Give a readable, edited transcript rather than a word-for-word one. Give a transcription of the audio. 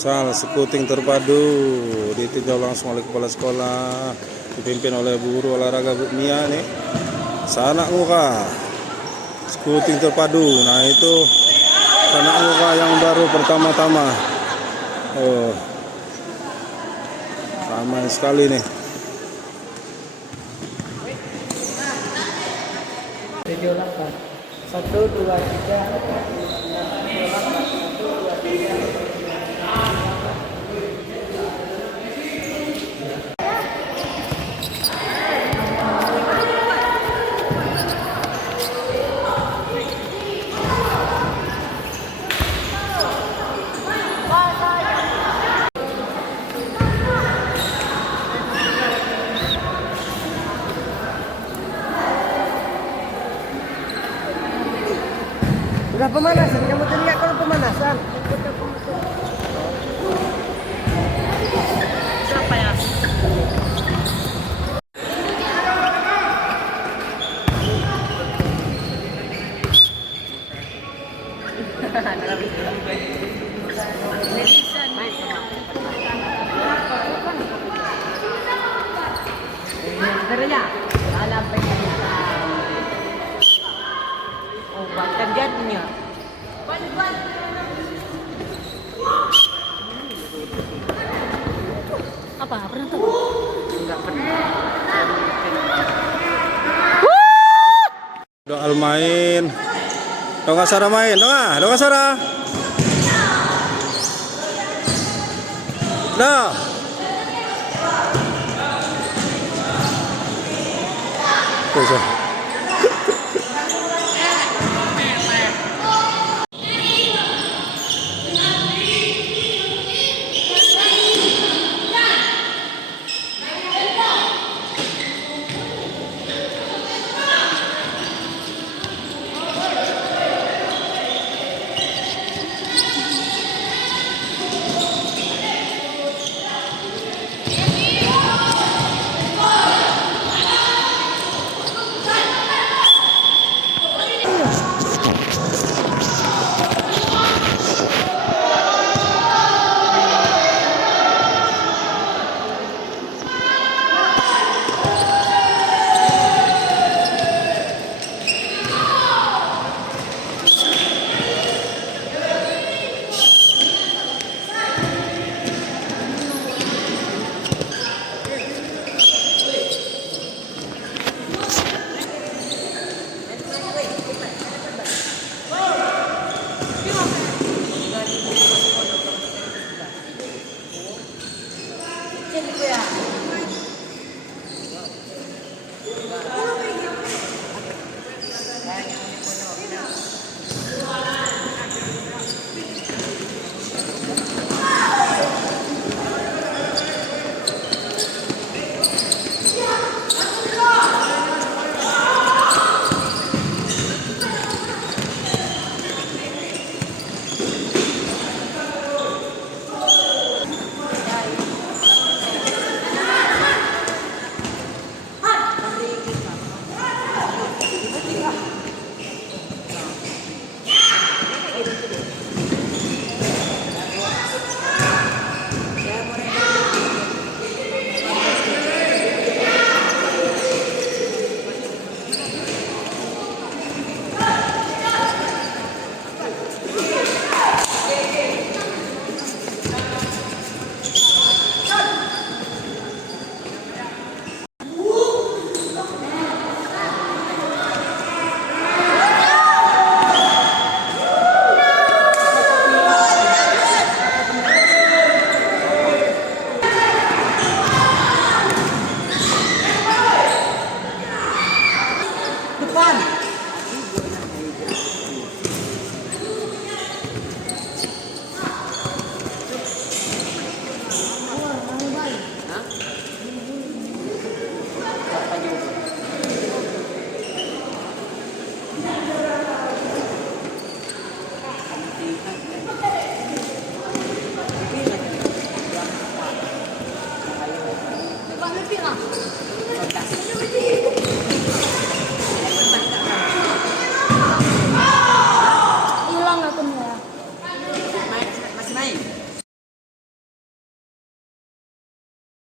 Sal Skuting Terpadu ditinjau langsung oleh kepala sekolah, dipimpin oleh guru olahraga Bu Mia nih. Sanak muka Skuting Terpadu. Nah itu sanak muka yang baru pertama-tama. Oh, ramai sekali nih. Video 8 1, 2, 3 Udah pemanasan, kamu teriak kalau pemanasan. Siapa ya? Sebenarnya dalam pendidikan obat kerjanya apa pernah tahu? Enggak pernah. Doa main. Dong Sara main. Dong Sara. Dah. Tuh. Ya.